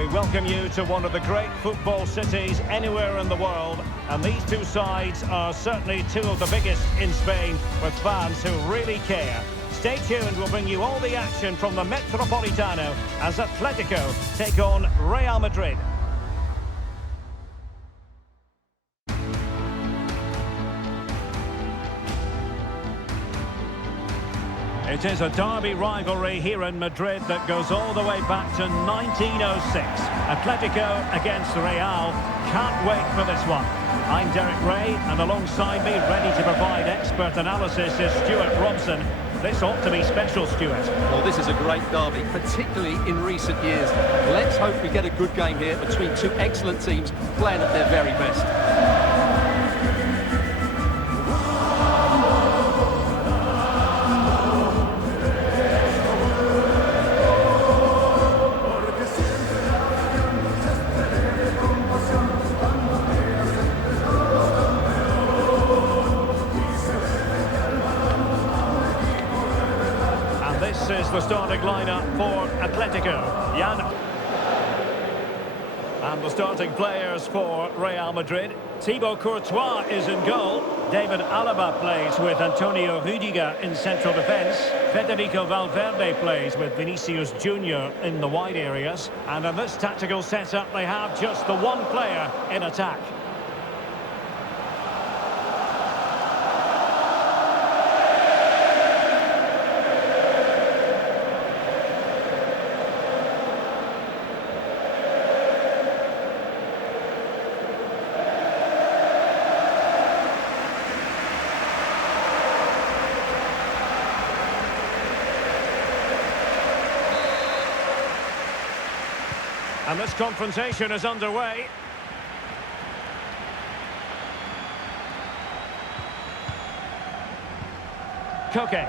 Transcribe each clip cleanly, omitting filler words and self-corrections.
We welcome you to one of the great football cities anywhere in the world, and these two sides are certainly two of the biggest in Spain, with fans who really care. Stay tuned, we'll bring you all the action from the Metropolitano as Atletico take on Real Madrid. It is a derby rivalry here in Madrid that goes all the way back to 1906. Atletico against Real. Can't wait for this one. I'm Derek Ray, and alongside me, ready to provide expert analysis, is Stuart Robson. This ought to be special, Stuart. Well, this is a great derby, particularly in recent years. Let's hope we get a good game here between two excellent teams playing at their very best. This is the starting lineup for Atletico. And the starting players for Real Madrid. Thibaut Courtois is in goal. David Alaba plays with Antonio Rudiger in central defence. Federico Valverde plays with Vinicius Junior in the wide areas. And in this tactical setup, they have just the one player in attack. And this confrontation is underway. Koke.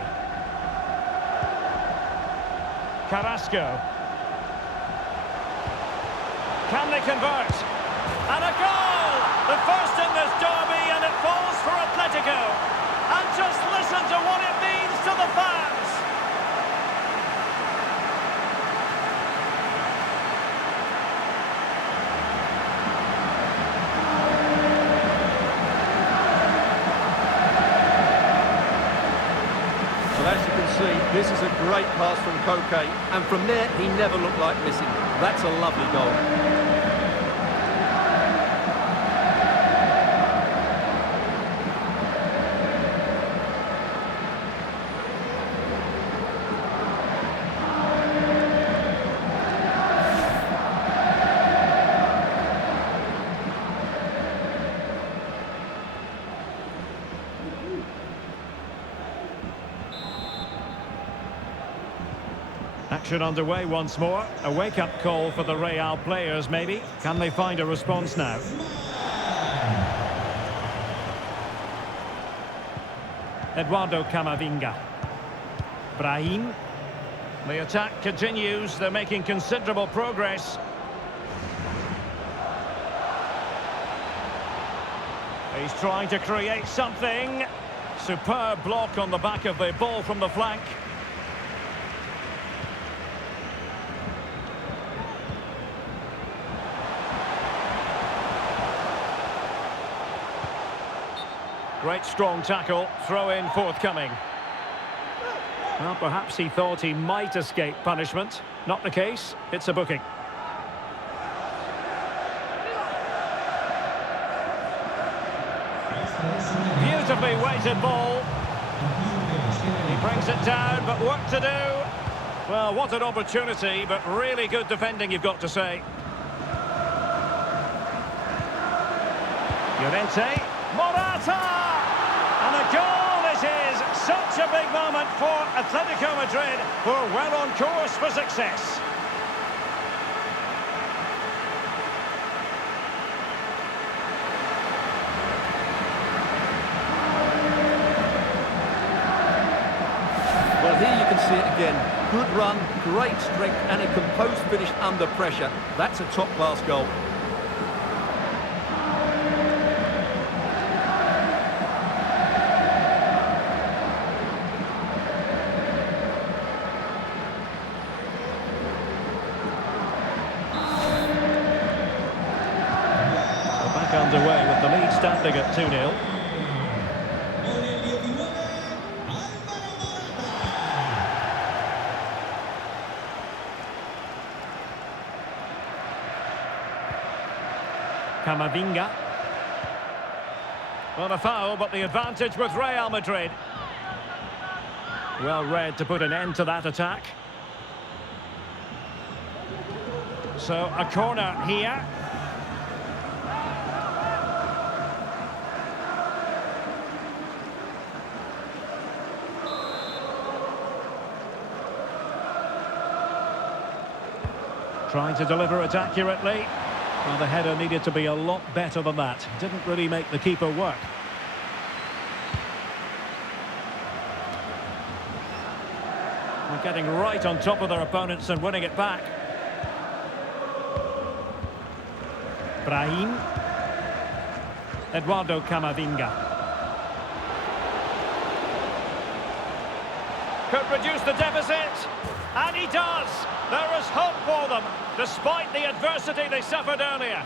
Carrasco. Can they convert? And a goal! The first in this derby, and it falls for Atletico. And just listen to what it means to the fans. As you can see, this is a great pass from Koke, and from there he never looked like missing. That's a lovely goal. Action underway once more. A wake-up call for the Real players, maybe. Can they find a response now? Eduardo Camavinga. Brahim. The attack continues. They're making considerable progress. He's trying to create something. Superb block on the back of the ball from the flank. Great strong tackle, throw-in forthcoming. Well, perhaps he thought he might escape punishment. Not the case, it's a booking. Beautifully weighted ball. He brings it down, but work to do. Well, what an opportunity, but really good defending, you've got to say. Llorente. Morata! And a goal it is! Such a big moment for Atletico Madrid, who are well on course for success. Well, here you can see it again. Good run, great strength, and a composed finish under pressure. That's a top-class goal. underway with the lead standing at 2-0. Camavinga. Well, a foul, but the advantage with Real Madrid. Well read to put an end to that attack. So, a corner here. Trying to deliver it accurately. Well, the header needed to be a lot better than that. Didn't really make the keeper work. They're getting right on top of their opponents and winning it back. Brahim. Eduardo Camavinga. Could reduce the deficit. And he does. There is hope for them, despite the adversity they suffered earlier.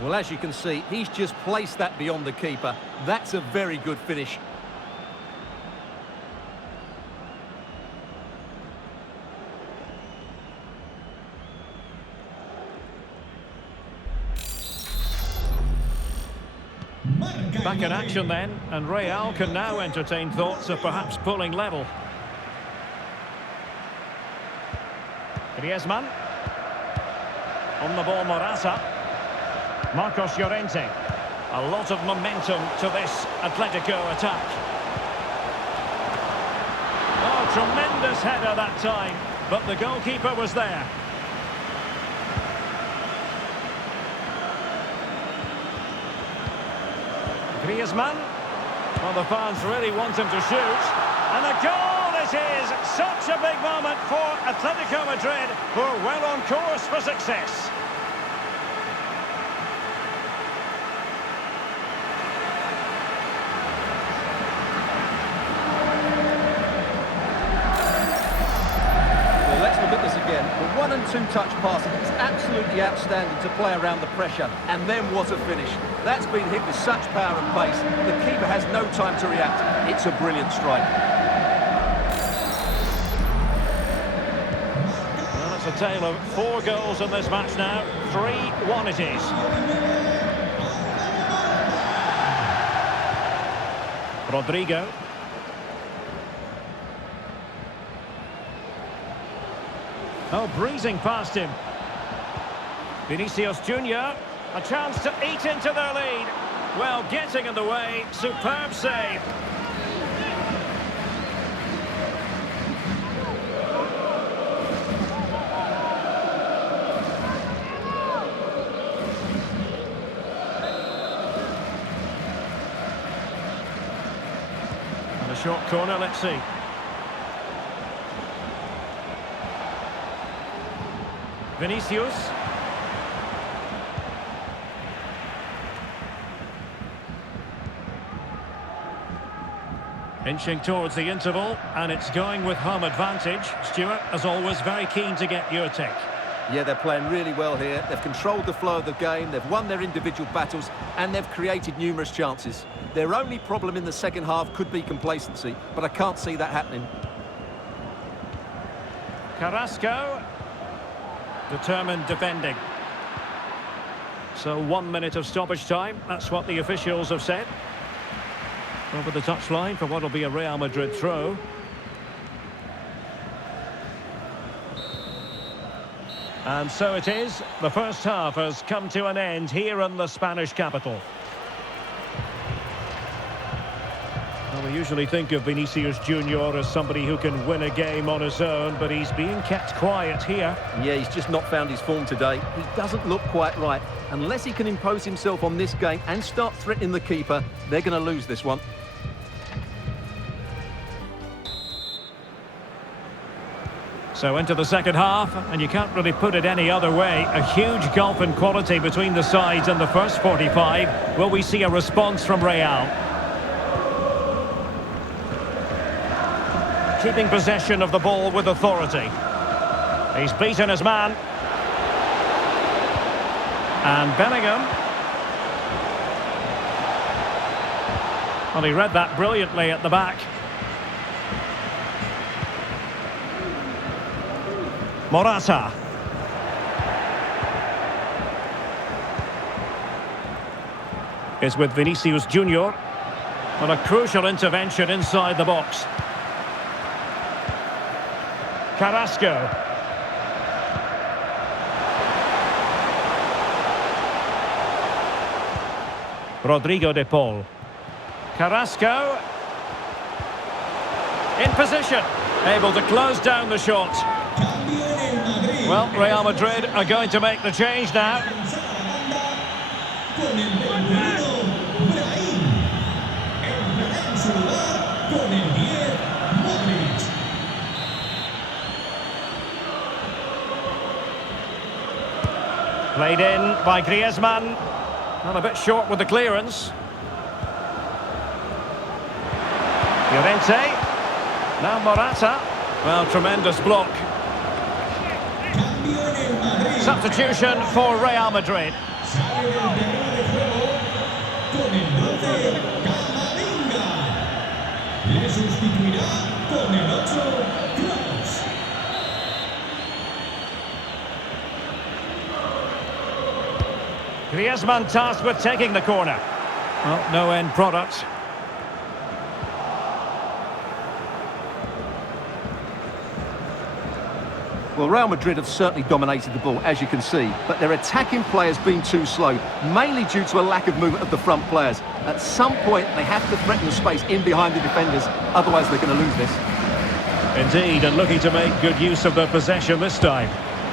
Well, as you can see, he's just placed that beyond the keeper. That's a very good finish. Back in action then, and Real can now entertain thoughts of perhaps pulling level. Griezmann. On the ball, Morata. Marcos Llorente. A lot of momentum to this Atletico attack. Oh, tremendous header that time, but the goalkeeper was there. Griezmann. Well, the fans really want him to shoot. And a goal it is! Such a big moment for Atletico Madrid, who are well on course for success. Well, let's look at this again. The 1- and 2-touch passing is absolutely outstanding to play around the pressure. And then what a finish. That's been hit with such power and pace. The keeper has no time to react. It's a brilliant strike. Well, it's a tale of 4 goals in this match now. 3-1 it is. Rodrigo. Oh, breezing past him. Vinicius Junior. A chance to eat into their lead. Well, getting in the way. Superb save. And a short corner, let's see. Vinicius. Inching towards the interval, and it's going with home advantage. Stuart, as always, very keen to get your take. Yeah, they're playing really well here. They've controlled the flow of the game, they've won their individual battles, and they've created numerous chances. Their only problem in the second half could be complacency, but I can't see that happening. Carrasco. Determined defending. So 1 minute of stoppage time, that's what the officials have said. Over the touchline for what will be a Real Madrid throw. And so it is. The first half has come to an end here in the Spanish capital. Well, we usually think of Vinicius Junior as somebody who can win a game on his own, but he's being kept quiet here. Yeah, he's just not found his form today. He doesn't look quite right. Unless he can impose himself on this game and start threatening the keeper, they're going to lose this one. So into the second half, and you can't really put it any other way. A huge gulf in quality between the sides in the first 45. Will we see a response from Real? Keeping possession of the ball with authority. He's beaten his man. And Bellingham. Well, he read that brilliantly at the back. Morata. Is with Vinicius Junior. On a crucial intervention inside the box. Carrasco. Rodrigo de Paul. Carrasco. In position. Able to close down the shot. Well, Real Madrid are going to make the change now. Played in by Griezmann. Not a bit short with the clearance. Llorente. Now Morata. Well, tremendous block. Substitution for Real Madrid. Griezmann tasked with taking the corner. Well, no end product. Well, Real Madrid have certainly dominated the ball, as you can see, but their attacking play has been too slow, mainly due to a lack of movement of the front players. At some point, they have to threaten the space in behind the defenders, otherwise they're going to lose this. Indeed, and looking to make good use of their possession this time.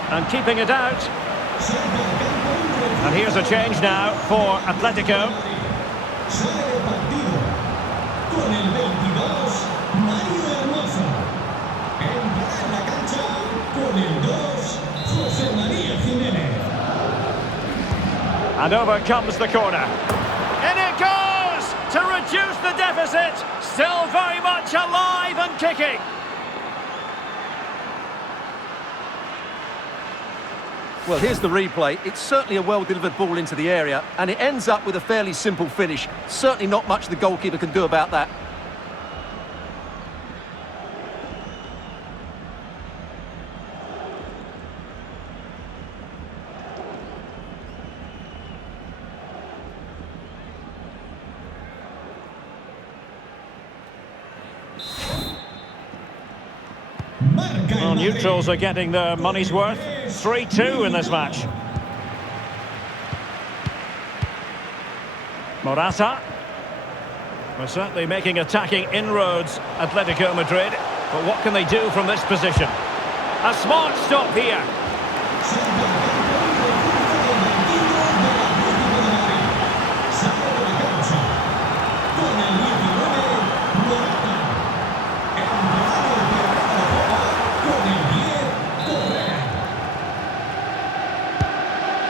And keeping it out. And here's a change now for Atletico. And over comes the corner. In it goes! To reduce the deficit. Still very much alive and kicking. Well, here's the replay. It's certainly a well-delivered ball into the area, and it ends up with a fairly simple finish. Certainly not much the goalkeeper can do about that. Well, neutrals are getting their money's worth. 3-2 in this match. Morata. We're certainly making attacking inroads, Atletico Madrid. But what can they do from this position? A smart stop here.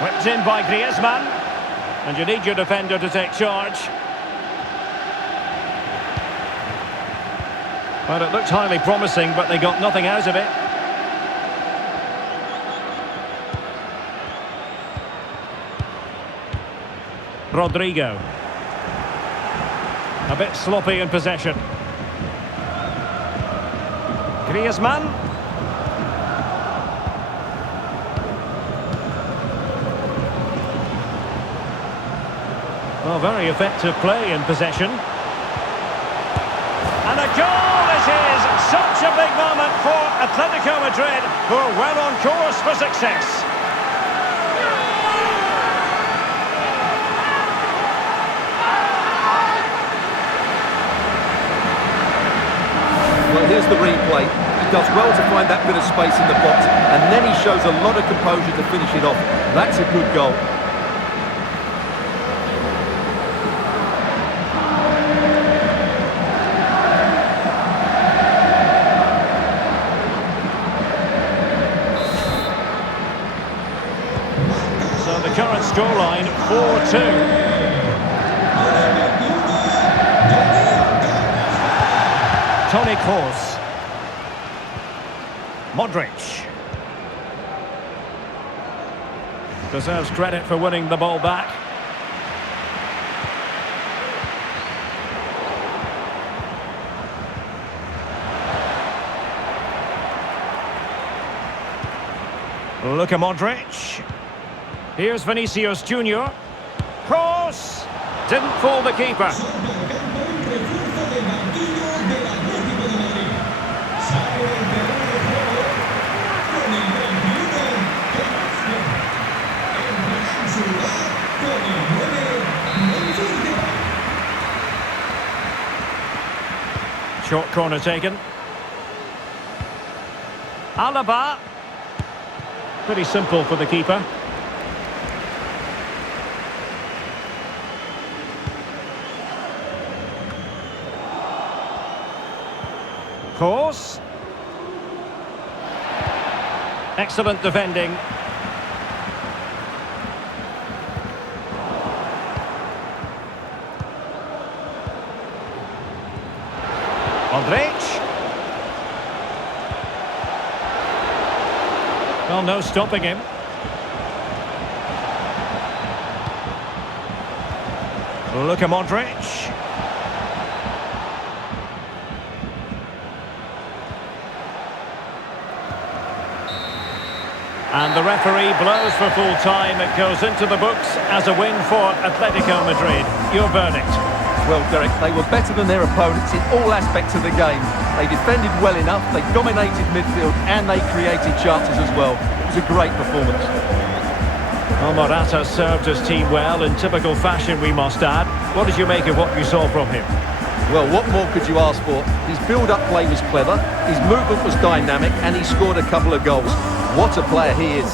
Whipped in by Griezmann. And you need your defender to take charge. Well, it looked highly promising, but they got nothing out of it. Rodrigo. A bit sloppy in possession. Griezmann. Well, very effective play in possession. And a goal it is! Such a big moment for Atletico Madrid, who are well on course for success. Well, here's the replay. He does well to find that bit of space in the box, and then he shows a lot of composure to finish it off. That's a good goal. So the current scoreline, 4-2. Toni Kroos. Modric. Deserves credit for winning the ball back. Luka Modric. Here's Vinicius Junior. Cross! Didn't fool the keeper. Short corner taken. Alaba. Pretty simple for the keeper. Course. Excellent defending. Modric. Well, no stopping him. Luka Modric. And the referee blows for full time. It goes into the books as a win for Atletico Madrid. Your verdict? Well, Derek, they were better than their opponents in all aspects of the game. They defended well enough, they dominated midfield, and they created chances as well. It was a great performance. Well, Morata served his team well in typical fashion, we must add. What did you make of what you saw from him? Well, what more could you ask for? His build-up play was clever, his movement was dynamic, and he scored a couple of goals. What a player he is.